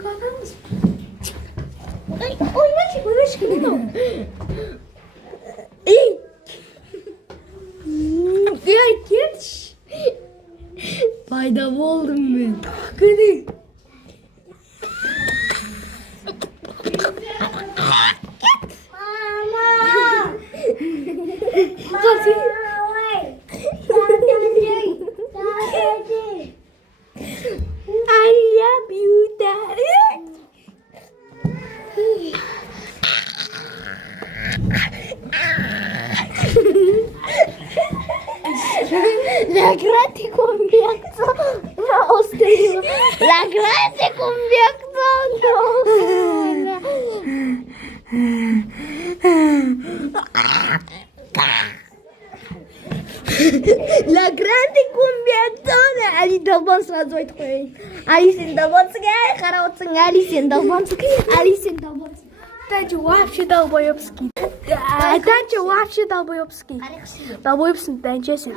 Economics. Ой, мальчик, Эй! Я кетш. Пайда болдым мен. Кірді. I love you, Dad. La grande convierto no osteo. La grande convierto no. La grande convierto Ali добон сразу айтқой. Ali сен добонсың, қарауытсың, Ali сен добонсың, Ali сен добонсың. Танчы вообще долбоёбский. Танчы вообще долбоёбский. Долбоёбсың, танчы сен.